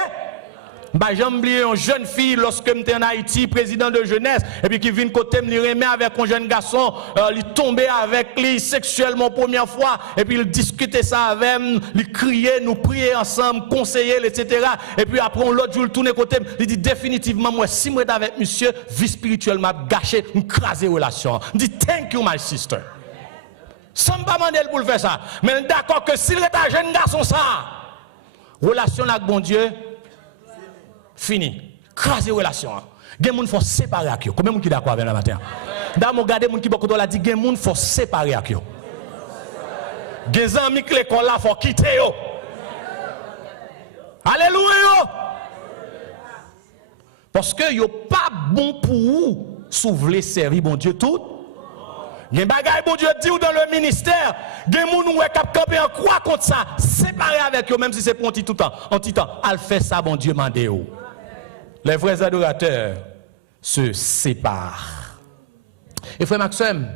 Bah, j'ai oublié une jeune fille lorsque j'étais en Haïti, président de jeunesse, et puis qui vient côté me remet avec un jeune garçon, il tombait avec lui sexuellement première fois, et puis il discutait ça avec lui, il criait, nous prier ensemble, conseiller, etc. Et puis après, l'autre jour, il tourne côté, il dit définitivement, moi, si moi avec monsieur, vie spirituelle m'a gâché, m'craser relation. Il dit thank you, my sister. Sans pas demander pour le faire ça. Mais d'accord que s'il est un jeune garçon, ça, relation avec bon Dieu, fini. Craser relation. Gen moun faut séparer avec yo. Combien moun qui d'accord avec la matin? Dans mon garder moun qui beaucoup la dit gen moun faut séparer avec yo. Gen amis que l'école là faut quitter yo. Alléluia. Parce que yo pas bon pour vous si vous voulez servir bon Dieu tout. Gen bagay bon Dieu dit ou dans le ministère, gen moun ou k'ap camper en croix contre ça, séparer avec yo même si c'est pour un petit temps, al fait ça bon Dieu mande yo. Les vrais adorateurs se séparent. Et frère Maxime,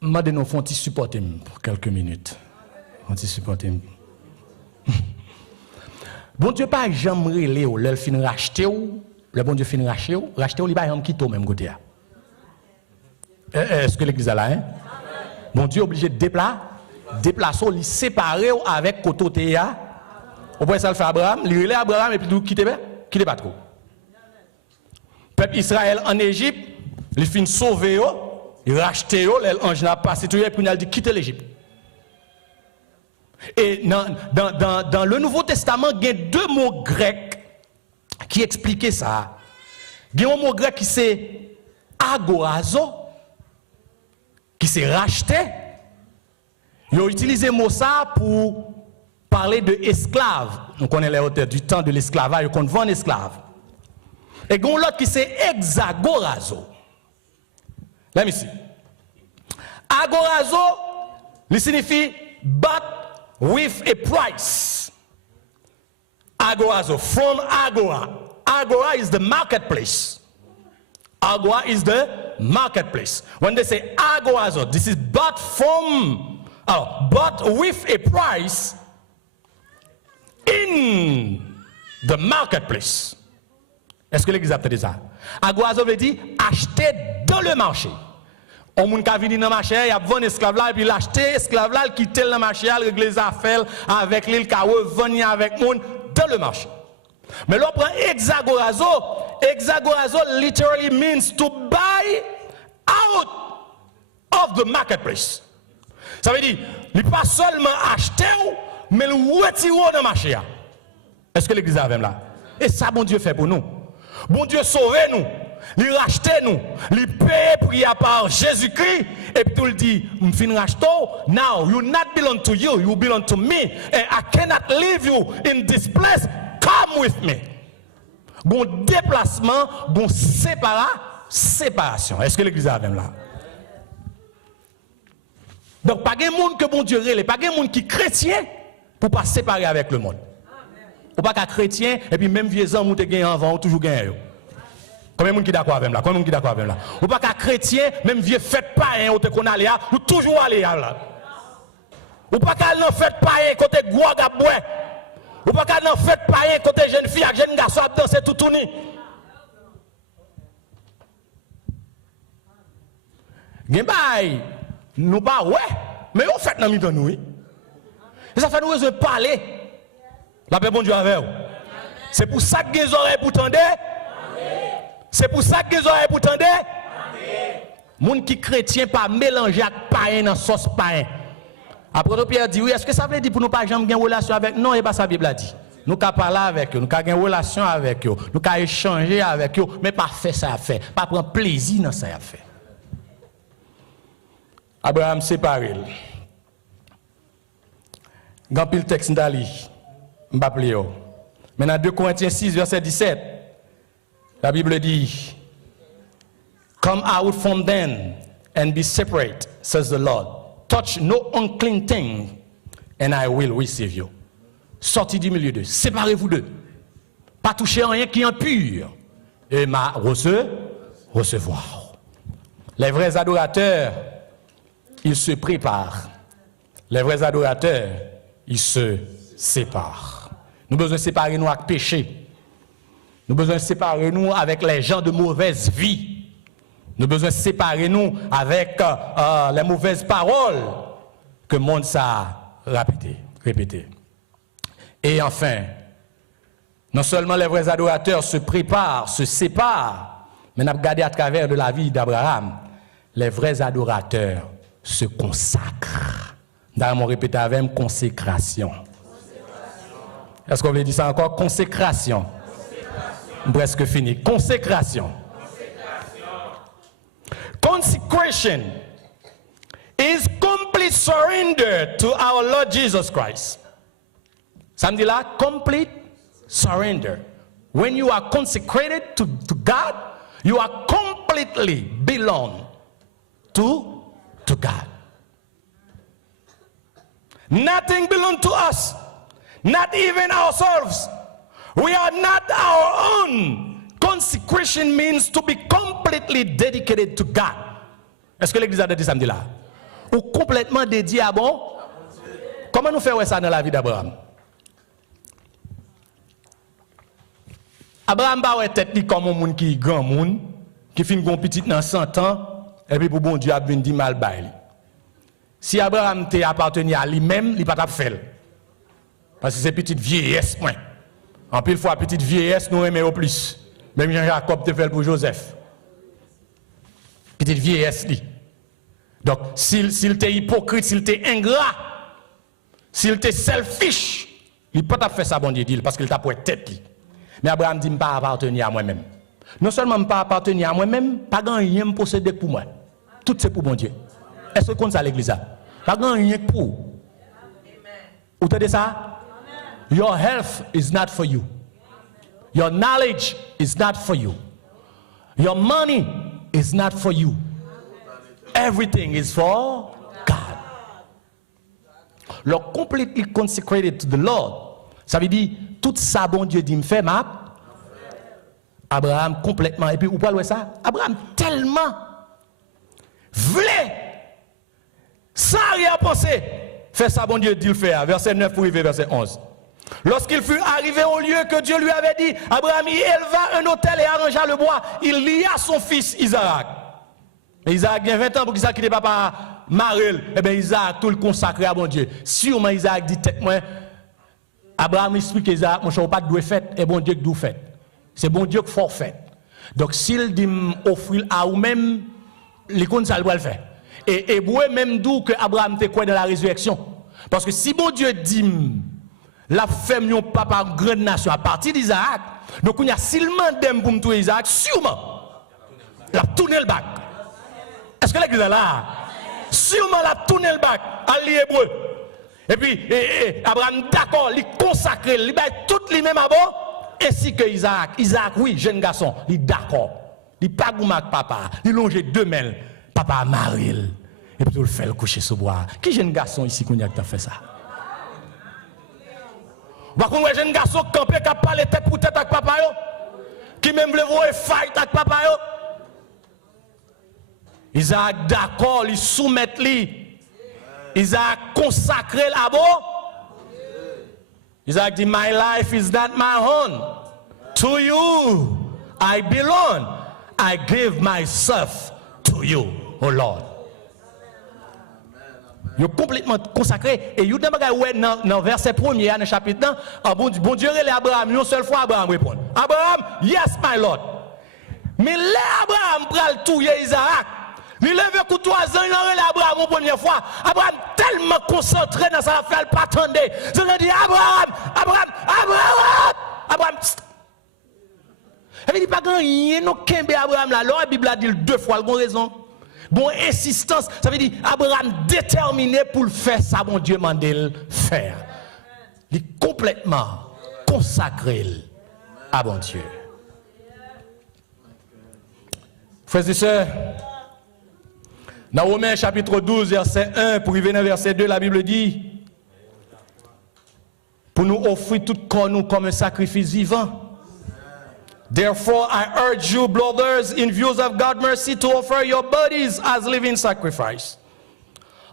demandez-nous font supporter pour quelques minutes. Font supporter. Bon Dieu pas jamais relé ou le fin racheter ou le bon Dieu fin racheter ou il pas jamais quitter même côté. Est-ce que l'église est là hein? Bon Dieu obligé de déplacer, il séparer avec côté ya. Au point ça le fait Abraham, il relève Abraham et puis il quitte pas trop. Peuple Israël en Égypte, il fin sauver il racheter l'ange n'a passé tout et puis il dit quitter l'Égypte. Et dans le Nouveau Testament, il y a 2 mots grecs qui expliquent ça. Il y a un mot grec qui c'est agorazo, qui s'est racheté. Ils ont utilisé le mot ça pour parler de esclaves. On connaît les auteurs du temps de l'esclavage, qu'on vend esclaves. Et il y a l'autre qui c'est hexagorazo. Là, ici. Agorazo, il signifie but with a price. Agorazo, from Agora. Agora is the marketplace. Agora is the marketplace. When they say agorazo, this is but with a price in the marketplace. Est-ce que l'église a peut-être ça? Agorazo veut dire acheter dans le marché. On moun ka vini dans le marché, il a vendu esclave là, et puis l'acheter esclave là, il quitte le marché, il règle les affaires avec l'île, il revenu avec moun dans le marché. Mais là, on prend hexagorazo. Hexagorazo literally means to buy out of the marketplace. Ça veut dire, il n'est pas seulement acheter, mais le retirer dans le marché. Est-ce que l'église a même là? Et ça, bon Dieu fait pour nous. Bon Dieu sauve nous. Il rachète nous. Il paye prix par Jésus-Christ. Et puis il dit, je finis racheter. Now, you not belong to you, you belong to me. And I cannot leave you in this place. Come with me. Bon déplacement, bon séparation. Est-ce que l'église a même là? Donc, pas de monde que bon Dieu relève, pas de monde qui est chrétien pour pas se séparer avec le monde. Ou pas qu'un chrétien, et puis même vieux ans, ou te gagné avant, ou toujours gagné. Combien de monde qui d'accord avec là? Combien de monde qui d'accord avec là? Ou pas qu'un chrétien, même vieux fait pas, ou te qu'on allait là, ou toujours aller là. Ou pas qu'à n'en fait païen côté gros gaboué. Ou pas qu'à n'en fait païen côté jeune fille avec jeune garçon à danser tout tourné. Gembay, nous pas ouais, mais on fait dans mi nous. Et ça fait nous besoin de parler. La paix bon Dieu avec vous. C'est pour ça que les oreilles pour tendre. C'est pour ça que les oreilles pour tendre. Moun qui chrétien pas mélanger avec païen dans sauce païen. Après Pierre dit oui, est-ce que ça veut dire pour nous pas jamais avoir une relation avec non, et pas ça Bible a dit. Nous qu'à parler avec eux, nous qu'à avoir une relation avec eux, nous qu'à échanger avec eux, mais pas faire ça à faire, pas prendre plaisir dans ça à faire. Abraham séparé. Grand pile texte d'Ali, m'appelé. Maintenant 2 Corinthiens 6 verset 17. La Bible dit come out from them and be separate, says the Lord. Touch no unclean thing and I will receive you. Sortez du milieu d'eux, séparez-vous d'eux. Pas toucher rien qui est impur et m'a recevoir. Les vrais adorateurs, ils se préparent. Les vrais adorateurs, ils se séparent. Nous avons besoin de séparer nous avec péché. Nous avons besoin de séparer nous avec les gens de mauvaise vie. Nous avons besoin de séparer nous avec les mauvaises paroles que le monde a répétées. Et enfin, non seulement les vrais adorateurs se préparent, se séparent, mais nous avons regardé à travers de la vie d'Abraham, les vrais adorateurs se consacrent. Nous avons répété avec consécration. Est-ce qu'on veut dire ça encore? Consécration. Presque fini. Consécration. Consecration is complete surrender to our Lord Jesus Christ. Ça me dit là, complete surrender. When you are consecrated to God, you are completely belong to God. Nothing belongs to us, not even ourselves. We are not our own. Consecration means to be completely dedicated to God. Est-ce que l'église a dit samedi là? Ou complètement dédié à bon? Comment nous faisons ça dans la vie d'Abraham? Abraham ba tête comme un monde qui grand monde, qui fin gon petit dans 100 ans, et puis pour bon Dieu a vinn di mal bail. Si Abraham te appartenu à lui-même, il pas t'a faire. Parce que c'est petite vieillesse point. En pile fois petite vieillesse nous aimer au plus. Même Jean-Jacob te fait pour Joseph. Petite vieillesse li. Donc s'il était hypocrite, s'il était ingrat, s'il était selfish, il peut pas faire ça bon Dieu dit parce qu'il t'a pour tête li. Mais Abraham dit pas appartenir à moi-même. Non seulement pas appartenir à moi-même, pas grand rien me posséder pour moi. Tout c'est pour bon Dieu. Est-ce que compte ça l'église là? Pas grand rien pour. Vous entendez ça? Your health is not for you. Your knowledge is not for you. Your money is not for you. Everything is for God. Look completely consecrated to the Lord. Ça veut dire tout ça bon Dieu dit me fait ma Abraham complètement et puis où parle ça? Abraham tellement voulait sans rien penser fait ça bon Dieu dit le faire verset 9 pour arriver verset 11. Lorsqu'il fut arrivé au lieu que Dieu lui avait dit, Abraham y éleva un autel et arrangea le bois. Il lia son fils Isaac. Mais Isaac a 20 ans pour qu'il s'acquitte papa Marel. Eh bien Isaac tout le consacré à bon Dieu. Sûrement Isaac dit tête moi Abraham explique Isaac mon cher pas de fait et bon Dieu que doit fait. C'est bon Dieu qui forfait. Donc s'il dit offrir à ou même les comptes ça doit le faire. Et hébreu même d'où que Abraham te quoi dans la résurrection. Parce que si bon Dieu dit la femme yon papa grande nation à partir d'Isaac, donc il y a s'il demande pour me tuer Isaac, sûrement la tourner le bac. Est-ce que l'église est là? Sûrement la tourner le bac à l'hébreu. Et puis Abraham d'accord, il consacre, il met tout lui-même à bord, ainsi que Isaac. Isaac, oui, jeune garçon, il d'accord. Il pas goût papa, il longe deux mains, papa Maril. Et puis il fait le coucher sous bois. Qui jeune garçon ici qu'on a fait ça? Par contre, un jeune garçon campé qui a parlé tête pour tête avec papa, qui même veut voir fight avec papa. Isaac d'accord, il soumet lui. Isaac consacré là-bas. Isaac dit, my life is not my own. To you I belong. I give myself to you, oh Lord. Ils sont complètement consacrés. Et vous avez dans verset 1er, dans le chapitre 1, bon Dieu relève Abraham. Une seule fois, Abraham répond. Abraham, yes, my Lord. Mais là, Abraham pral touyer Isaac. Il lève coup 3 ans, il relève Abraham une première fois. Abraham tellement concentré dans sa affaire, il pas attendre. Je dit, Abraham. Il dit pas rien, non, Kembe Abraham là. La Bible a dit 2 fois, il a raison. Bon, insistance, ça veut dire Abraham déterminé pour le faire, ça, bon Dieu m'a dit le faire. Il est complètement consacré à bon Dieu. Frères et sœurs, dans Romains chapitre 12, verset 1, pour y venir verset 2, la Bible dit, pour nous offrir tout corps nous comme un sacrifice vivant. Therefore, I urge you, brothers, in views of God's mercy, to offer your bodies as living sacrifice,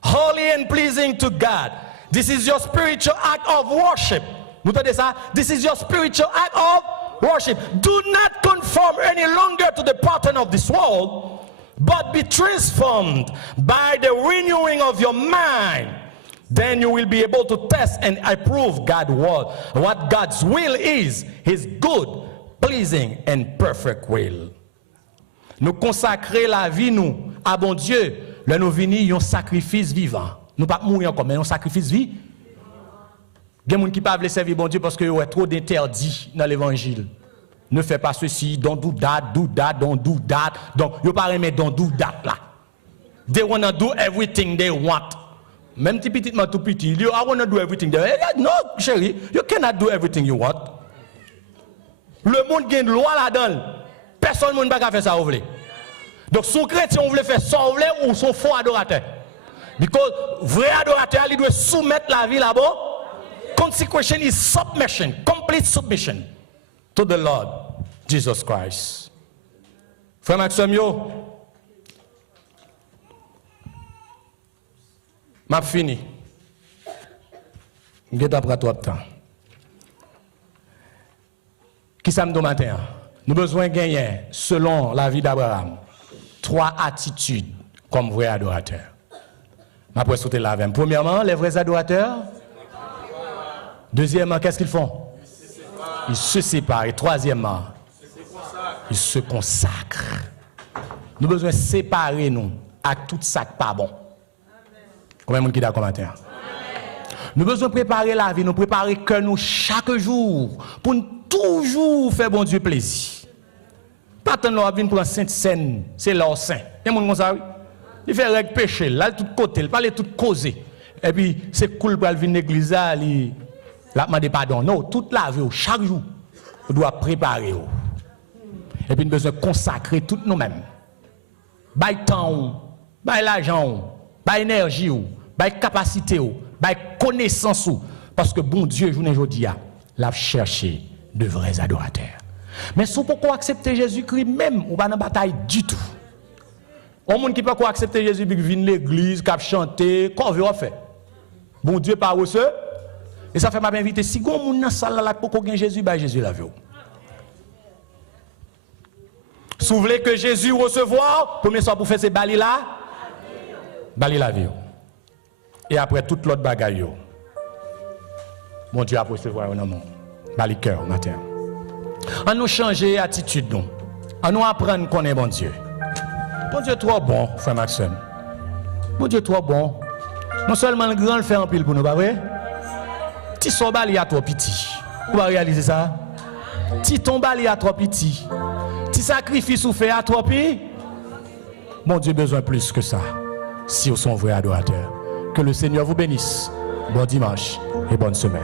holy and pleasing to God. This is your spiritual act of worship. This is your spiritual act of worship. Do not conform any longer to the pattern of this world, but be transformed by the renewing of your mind. Then you will be able to test and approve God's word. What God's will is, His good, pleasing and perfect will. Nous consacrer la vie nous à bon Dieu, là nous venir un sacrifice vivant. Nous pas mourir encore mais un sacrifice vivant. Il y a des gens qui ne peuvent pas servir bon Dieu parce qu'il y a trop d'interdits dans l'évangile. Ne fais pas ceci, don't do that, don't do that. Donc, il ne pas aimer don't do that là. They want to do everything they want. Même si petit, tout petit, I want to do everything they want. No, chérie, you cannot do everything you want. Le monde gagne une loi là-dedans. Personne ne peut pas faire ça. Donc, son chrétien, on veut faire ça ou son faux adorateur. Because vrai adorateur, il doit soumettre la vie là-bas. Consecration is submission, complete submission to the Lord Jesus Christ. Frère Maxime, m'a fini. Je vais après trop de temps. Qui ça me dit matin? Nous avons besoin de gagner, selon la vie d'Abraham, 3 attitudes comme vrais adorateurs. Je vais sauter là. Premièrement, les vrais adorateurs. Deuxièmement, qu'est-ce qu'ils font? Ils se séparent. Et troisièmement, ils se consacrent. Nous avons besoin de séparer nous à tout ça qui n'est pas bon. Combien de monde qui d'accord matin? Nous avons besoin de préparer la vie, nous préparer que nous chaque jour pour nous toujours faire bon Dieu plaisir. Pas tant nous venir pour un sainte scène, c'est leur saint. Il y a des gens comme ça, oui. Il fait règle péché, là, tout côté, il parle tout causer. Et puis, c'est cool pour venir à l'église, il la demande pardon. Non, toute la vie, chaque jour, on doit préparer. Et puis, nous devons consacrer tout nous-mêmes. By temps, by l'argent, by énergie, by capacité, by connaissance. Parce que bon Dieu, je vous dis, l'a cherché de vrais adorateurs. Mais si on peut accepter Jésus-Christ, même, on va dans la bataille du tout. On monde qui peut accepter Jésus, qui vient de l'église, qui a chanté, qu'on veut faire. Bon Dieu, par ce. Et ça fait m'a inviter. Si on moun dans salle là pour qu'on Jésus, bah Jésus la veut. Si vous voulez que Jésus recevoir, premier soir pour faire ces bali là, bali la vie. Et après toute l'autre bagaille. Bon Dieu a recevoir un homme. Bali cœur matin. On nous changer attitude nous. On nous apprendre qu'on est bon Dieu. Bon Dieu trop bon, frère Maxime. Bon Dieu trop bon. Non seulement le grand le fait en pile pour nous, pas vrai? Ti son bali a trop petit. Vous va réaliser ça? Ti ton bali a trop petit. Ti sacrifice ou fait à trop petit. Mon Dieu besoin plus que ça. Si vous sont vrais adorateurs. Que le Seigneur vous bénisse. Bon dimanche et bonne semaine.